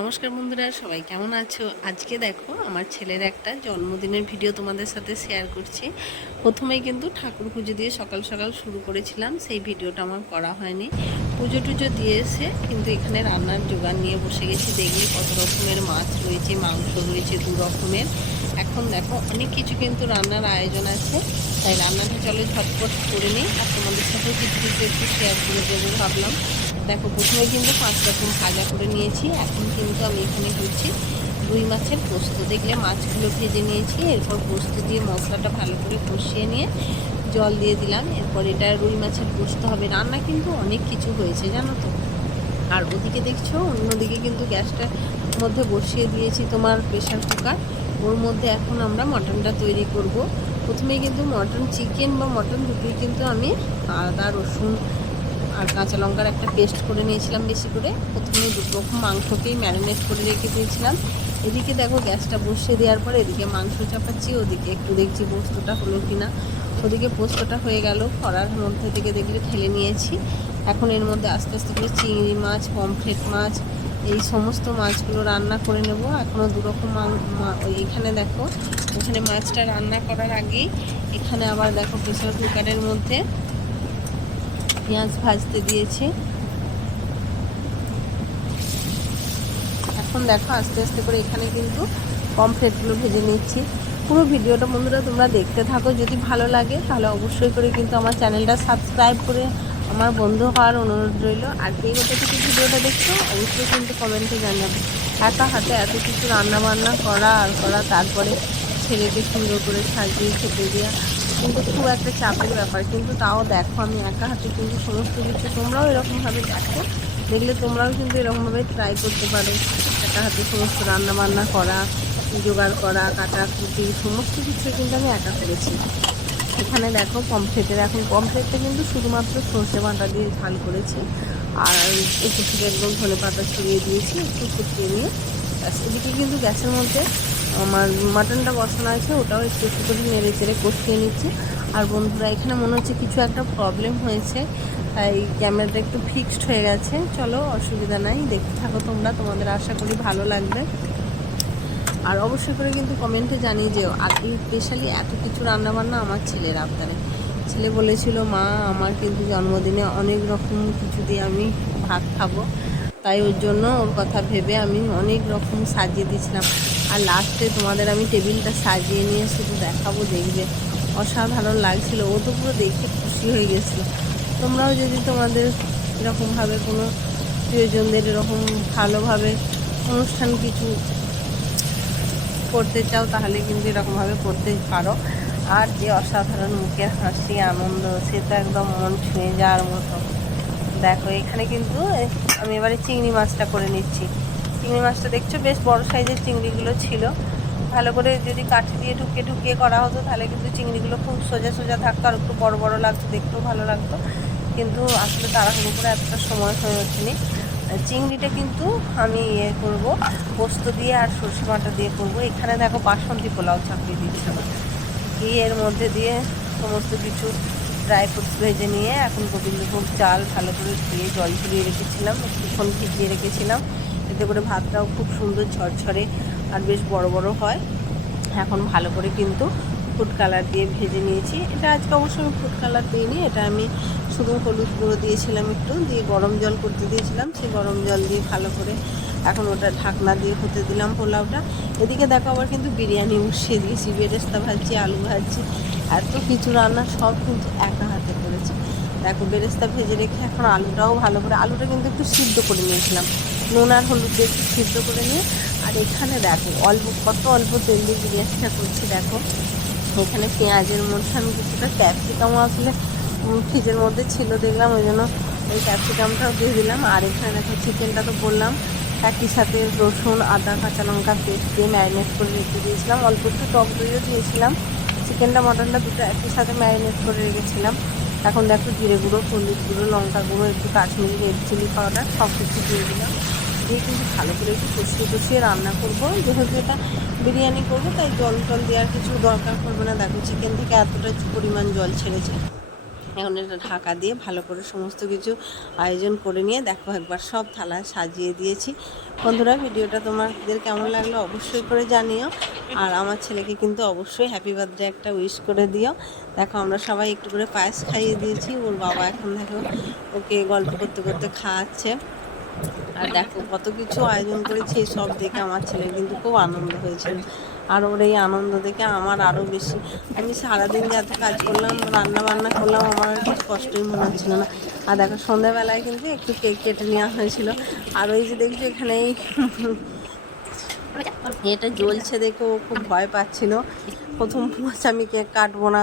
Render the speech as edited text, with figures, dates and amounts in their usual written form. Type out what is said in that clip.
নমস্কার বন্ধুরা, সবাই কেমন আছো? আজকে দেখো আমার ছেলের একটা জন্মদিনের ভিডিও তোমাদের সাথে শেয়ার করছি। প্রথমেই কিন্তু ঠাকুর পুজো দিয়ে সকাল সকাল শুরু করেছিলাম, সেই ভিডিওটা আমার করা হয়নি। পুজো টুজো দিয়ে এসে কিন্তু এখানে রান্নার জোগাড় নিয়ে বসে গেছি। দেখলে কত রকমের মাছ রয়েছে, মাংস রয়েছে 2 রকমের। এখন দেখো অনেক কিছু কিন্তু রান্নার আয়োজন আছে, তাই রান্নাটা চলো ঝটপট করে নিই আর তোমাদের সাথে কিছু কিছু একটু শেয়ার করে দেবো ভাবলাম। দেখো প্রথমে কিন্তু 5 রকম ভাজা করে নিয়েছি। এখন কিন্তু আমি এখানে করছি রুই মাছের পোস্ত। দেখলে মাছগুলো ভেজে নিয়েছি, এরপর পোস্ত দিয়ে মশলাটা ভালো করে কষিয়ে নিয়ে জল দিয়ে দিলাম। এরপর এটা রুই মাছের পোস্ত হবে। রান্না কিন্তু অনেক কিছু হয়েছে জানো তো। আর ওদিকে দেখছো অন্যদিকে কিন্তু গ্যাসটার মধ্যে বসিয়ে দিয়েছি তোমার প্রেশার কুকার। ওর মধ্যে এখন আমরা মটনটা তৈরি করব। প্রথমে কিন্তু মটন, চিকেন বা মটন দুটোই কিন্তু আমি আদা রসুন আর কাঁচা লঙ্কার একটা পেস্ট করে নিয়েছিলাম বেশি করে। প্রথমে 2 রকম মাংসকেই ম্যারিনেট করে রেখে দিয়েছিলাম। এদিকে দেখো গ্যাসটা বসিয়ে দেওয়ার পরে এদিকে মাংস চাপাচ্ছি, ওদিকে একটু দেখছি পোস্তটা হলো কি না। ওদিকে পোস্তটা হয়ে গেল, কড়ার মধ্যে থেকে দেখলে ঢেলে নিয়েছি। এখন এর মধ্যে আস্তে আস্তে করে চিংড়ি মাছ, পমফ্রেট মাছ, এই সমস্ত মাছগুলো রান্না করে নেব। এখনও 2 রকম এখানে দেখো, ওখানে মাছটা রান্না করার আগেই এখানে আবার দেখো প্রেসার কুকারের মধ্যে পেঁয়াজ ভাজতে দিয়েছি। এখন দেখো আস্তে আস্তে করে এখানে কিন্তু পমফ্রেটগুলো ভেজে নিচ্ছি। পুরো ভিডিওটা বন্ধুরা তোমরা দেখতে থাকো, যদি ভালো লাগে তাহলে অবশ্যই করে কিন্তু আমার চ্যানেলটা সাবস্ক্রাইব করে আমার বন্ধু হওয়ার অনুরোধ রইল। আর কে কোথা থেকে ভিডিওটা দেখছো অবশ্যই কিন্তু কমেন্টে জানাবে। একা হাতে এত কিছু রান্না বান্না করা তারপরে ছেলেকে সুন্দর করে সাজিয়ে খেতে দেওয়া কিন্তু খুব একটা চাপের ব্যাপার। কিন্তু তাও দেখো আমি একা হাতে কিন্তু সমস্ত কিছু, তোমরাও এরকমভাবে দেখো, দেখলে তোমরাও কিন্তু এরকমভাবে ট্রাই করতে পারো। একা হাতে সমস্ত রান্না বান্না করা, জোগাড় করা, কাটাকুটি সমস্ত কিছু কিন্তু আমি একা করেছি। এখানে দেখো পমফ্রেটের, এখন পমফ্রেটটা কিন্তু শুধুমাত্র সর্ষে বাটা দিয়ে ঝাল করেছি। আর উপর থেকে একদম ধনে পাতা ছড়িয়ে দিয়েছি, একটু ফুটিয়ে নিয়ে এদিকে কিন্তু গ্যাসের মধ্যে আমার মাটনটা বসানো আছে, ওটাও একটু একটু করে নেড়ে চেড়ে কষিয়ে নিচ্ছি। আর বন্ধুরা এখানে মনে হচ্ছে কিছু একটা প্রবলেম হয়েছে, তাই ক্যামেরাটা একটু ফিক্সড হয়ে গেছে। চলো অসুবিধা নাই, দেখতে থাকো তোমরা, তোমাদের আশা করি ভালো লাগবে। আর অবশ্যই করে কিন্তু কমেন্টে জানিয়ে যেও। আর এই স্পেশালি এত কিছু রান্নাবান্না আমার ছেলের আবদারে। ছেলে বলেছিল মা আমার কিন্তু জন্মদিনে অনেক রকম কিছু দিয়ে আমি ভাত খাবো, তাই ওর জন্য ওর কথা ভেবে আমি অনেক রকম সাজিয়ে দিয়েছিলাম। আর লাস্টে তোমাদের আমি টেবিলটা সাজিয়ে নিয়ে শুধু দেখাবো, দেখবে অসাধারণ লাগছিল। ও তো পুরো দেখে খুশি হয়ে গেছিলো। তোমরাও যদি তোমাদের এরকমভাবে কোনো প্রিয়জনদের এরকম ভালোভাবে অনুষ্ঠান কিছু করতে চাও তাহলে কিন্তু এরকমভাবে করতেই পারো। আর যে অসাধারণ মুখের হাসি, আনন্দ, সে তো একদম মন ছুঁয়ে যাওয়ার মতো। দেখো এখানে কিন্তু আমি এবারে চিংড়ি মাছটা করে নিচ্ছি। চিংড়ি মাছটা দেখছো বেশ বড় সাইজের চিংড়িগুলো ছিল। ভালো করে যদি কাঠি দিয়ে ঢুকিয়ে করা হতো তাহলে কিন্তু চিংড়িগুলো খুব সোজা সোজা থাকতো আর একটু বড় বড় লাগতো, দেখতেও ভালো লাগতো। কিন্তু আসলে তাড়াহুড়ো করে এতটা সময় হয়ে ওঠেনি। চিংড়িটা কিন্তু আমি করব পোস্ত দিয়ে আর সরষে বাটা দিয়ে করব। এখানে দেখো বাসন্তী পোলাও চাপিয়ে দিচ্ছে না, এর মধ্যে দিয়ে সমস্ত কিছু ড্রাই ফ্রুটস ভেজে নিয়ে এখন গোবিন্দভোগ চাল ভালো করে ধুয়ে জল ঝরিয়ে রেখেছিলাম, একটুক্ষণ ভিজিয়ে রেখেছিলাম, এতে করে ভাতটাও খুব সুন্দর ঝরঝরে আর বেশ বড় বড় হয়। এখন ভালো করে কিন্তু ফুড কালার দিয়ে ভেজে নিয়েছি। এটা আজকে অবশ্যই আমি ফুড কালার দিইনি, এটা আমি শুধু হলুদ গুঁড়ো দিয়েছিলাম, একটু দিয়ে গরম জল করতে দিয়েছিলাম। সেই গরম জল দিয়ে ভালো করে এখন ওটা ঢাকনা দিয়ে হতে দিলাম পোলাওটা। এদিকে দেখো আবার কিন্তু বিরিয়ানি বসিয়ে দিয়েছি, বেরেস্তা ভাজছি, আলু ভাজছি, এত কিছু রান্না সব কিন্তু একা হাতে করেছি। দেখো বেরেস্তা ভেজে রেখে এখন আলুটাও ভালো করে, আলুটা কিন্তু একটু সিদ্ধ করে নিয়েছিলাম, নুন আর হলুদ দিয়ে একটু সিদ্ধ করে নিয়ে। আর এখানে দেখো কত অল্প তেল দিয়ে বিরিয়ানিটা করছি। দেখো এখানে পেঁয়াজের মধ্যে আমি কিছুটা ক্যাপসিকামও আসলে ফ্রিজের মধ্যে ছিল দেখলাম, ওই জন্য ওই ক্যাপসিকামটাও দিয়ে দিলাম। আর এখানে দেখো চিকেনটা তো বললাম একই সাথে রসুন আদা কাঁচা লঙ্কা পেস্ট দিয়ে ম্যারিনেট করে রেখে দিয়েছিলাম, অল্প একটু টক দইও দিয়েছিলাম। চিকেনটা মটনটা দুটো একই সাথে ম্যারিনেট করে রেখেছিলাম। এখন দেখো জিরে গুঁড়ো, হলুদ গুঁড়ো, লঙ্কা গুঁড়ো, একটু কাশ্মীরি রেড চিলি পাউডার সব কিছু দিয়ে দিলাম। দিয়ে কিন্তু ভালো করে একটু কষিয়ে রান্না করবো। যেহেতু এটা বিরিয়ানি করবো তাই জল দেওয়ার কিছু দরকার পড়বে না। দেখো চিকেন থেকে এতটা পরিমাণ জল ছেড়েছে। এখন এটা ঢাকা দিয়ে ভালো করে সমস্ত কিছু আয়োজন করে নিয়ে দেখো একবার সব থালায় সাজিয়ে দিয়েছি। বন্ধুরা, ভিডিওটা তোমাদের কেমন লাগলো অবশ্যই করে জানিও। আর আমার ছেলেকে কিন্তু অবশ্যই হ্যাপি বার্থডে একটা উইশ করে দিও। দেখো আমরা সবাই একটু করে পায়েস খাইয়ে দিয়েছি, ওর বাবা এখন দেখো ওকে গল্প করতে করতে খাওয়াচ্ছে। আর দেখো কত কিছু আয়োজন করেছি, সব দেখে আমার ছেলের কিন্তু খুব আনন্দ হয়েছিল। আর ওর এই আনন্দ দেখে আমার আরও বেশি, আমি সারাদিন যে এত কাজ করলাম, রান্না বান্না করলাম, আমার আর কিছু কষ্টই মনে হচ্ছিলো না। আর দেখো সন্ধ্যাবেলায় কিন্তু একটু কেক কেটে নেওয়া হয়েছিল। আর ওই যে দেখছো এখানে এই এটা জ্বলছে দেখে ও খুব ভয় পাচ্ছিল। প্রথম আমি কেক কাটবো না।